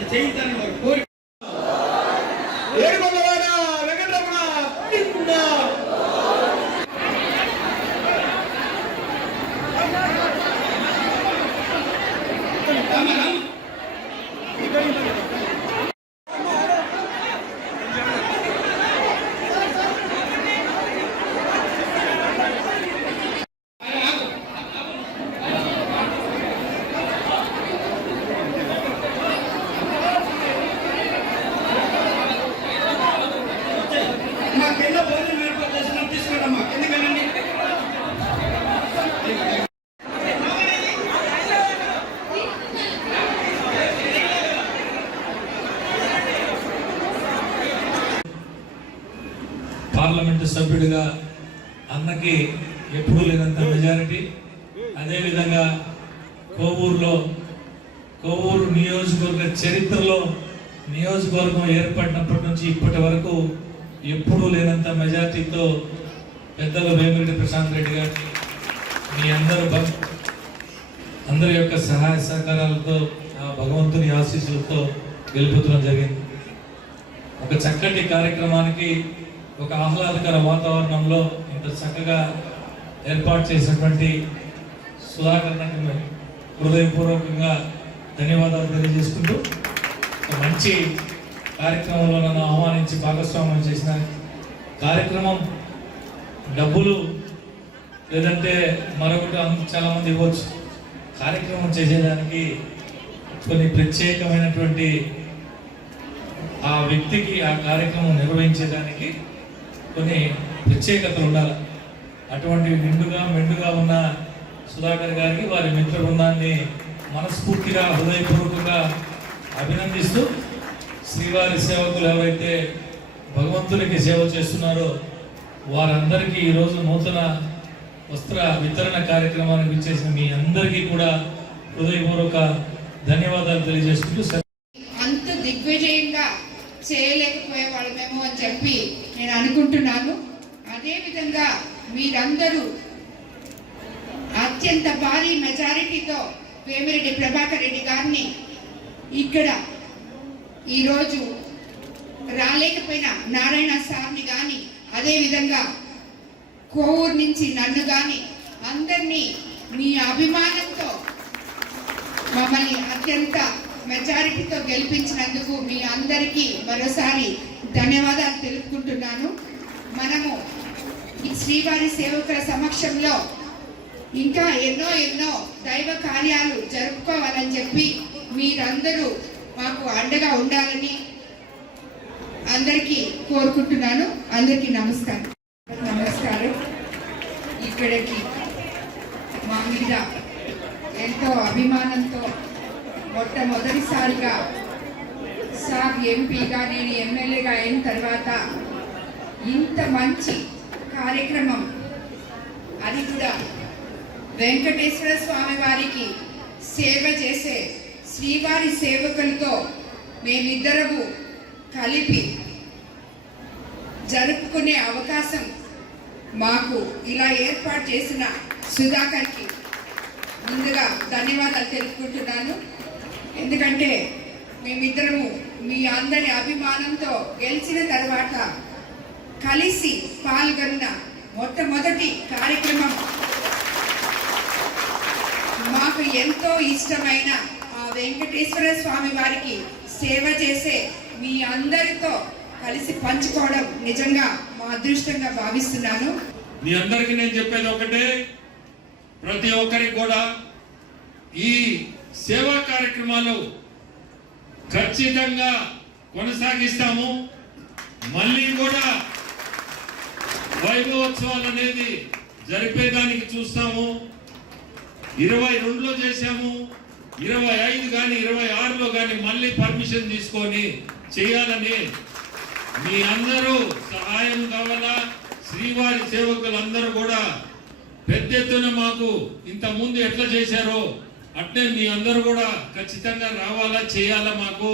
అది చేయించాలని వారు కోరి ఏడుకొండవాడ వెంకటరమణ పార్లమెంటు సభ్యుడిగా అన్నకి ఎప్పుడూ లేనంత మెజారిటీ. అదేవిధంగా కోవూరు నియోజకవర్గ చరిత్రలో నియోజకవర్గం ఏర్పడినప్పటి నుంచి ఇప్పటి వరకు ఎప్పుడూ లేనంత మెజారిటీతో పెద్దలు వేమిరెడ్డి ప్రశాంత్ రెడ్డి గారిని మీ అందరి యొక్క సహాయ సహకారాలతో ఆ భగవంతుని ఆశీస్సులతో గెలుపుతడం జరిగింది. ఒక చక్కటి కార్యక్రమానికి ఒక ఆహ్లాదకర వాతావరణంలో ఇంత చక్కగా ఏర్పాటు చేసినటువంటి సుధాకర్కి హృదయపూర్వకంగా ధన్యవాదాలు తెలియజేసుకుంటూ మంచి కార్యక్రమంలో నన్ను ఆహ్వానించి భాగస్వామ్యం చేసిన కార్యక్రమం డబ్బులు లేదంటే మరొకటి చాలామంది ఇవ్వచ్చు. కార్యక్రమం చేసేదానికి కొన్ని ప్రత్యేకమైనటువంటి ఆ వ్యక్తికి ఆ కార్యక్రమం నిర్వహించేదానికి కొన్ని ప్రత్యేకతలు ఉండాలి. అటువంటి మెండుగా ఉన్న సుధాకర్ గారికి వారి మిత్ర బృందాన్ని మనస్ఫూర్తిగా హృదయపూర్వకంగా అభినందిస్తూ శ్రీవారి సేవకులు ఎవరైతే భగవంతునికి సేవ చేస్తున్నారో వారందరికీ ఈరోజు నూతన వస్త్ర వితరణ కార్యక్రమానికి ఇచ్చేసిన మీ అందరికీ కూడా హృదయపూర్వక ధన్యవాదాలు తెలియజేసుకుంటూ అంత దిగ్విజయంగా చేయలేకపోయేవాళ్ళమేమో అని చెప్పి నేను అనుకుంటున్నాను. అదేవిధంగా మీరందరూ అత్యంత భారీ మెజారిటీతో వేమిరెడ్డి ప్రభాకర్ రెడ్డి గారిని ఇక్కడ ఈరోజు రాలేకపోయిన నారాయణ సార్ని కానీ అదేవిధంగా కోవూరు నుంచి నన్ను కానీ అందరినీ మీ అభిమానంతో మమ్మల్ని అత్యంత మెజారిటీతో గెలిపించినందుకు మీ అందరికీ మరోసారి ధన్యవాదాలు తెలుపుకుంటున్నాను. మనము ఈ శ్రీవారి సేవకుల సమక్షంలో ఇంకా ఎన్నో దైవ కార్యాలు జరుపుకోవాలని చెప్పి మీరందరూ మాకు అండగా ఉండాలని అందరికీ కోరుకుంటున్నాను. అందరికీ నమస్కారం. ఇక్కడికి మా మీద ఎంతో అభిమానంతో మొట్టమొదటిసారిగా సార్ ఎంపీగా నేను ఎమ్మెల్యేగా అయిన తర్వాత ఇంత మంచి కార్యక్రమం, అది కూడా వెంకటేశ్వర స్వామి వారికి సేవ చేసే శ్రీవారి సేవకులతో మేమిద్దరము కలిపి జరుపుకునే అవకాశం మాకు ఇలా ఏర్పాటు చేసిన సుధాకర్కి ముందుగా ధన్యవాదాలు తెలుపుకుంటున్నాను. ఎందుకంటే మేమిద్దరము మీ అందరి అభిమానంతో గెలిచిన తర్వాత కలిసి పాల్గొన్న మొట్టమొదటి కార్యక్రమం మాకు ఎంతో ఇష్టమైన ఆ వెంకటేశ్వర స్వామి వారికి సేవ చేసే మీ అందరితో కలిసి పంచుకోవడం నిజంగా మా అదృష్టంగా భావిస్తున్నాను. మీ అందరికీ నేను చెప్పేది ఒకటే, ప్రతి ఒక్కరికి కూడా ఈ సేవా కార్యక్రమాలు ఖచ్చితంగా కొనసాగిస్తాము. మళ్ళీ కూడా వైభవోత్సవాలు అనేది జరిపేదానికి చూస్తాము. 22లో చేశాము, 25 కానీ 26లో కానీ మళ్ళీ పర్మిషన్ తీసుకొని చేయాలని మీ అందరూ సహాయం కావాలా. శ్రీవారి సేవకులందరూ కూడా పెద్ద ఎత్తున మాకు ఇంతకుముందు ఎట్లా చేశారో అట్లే మీ అందరూ కూడా ఖచ్చితంగా రావాలా, చేయాలా. మాకు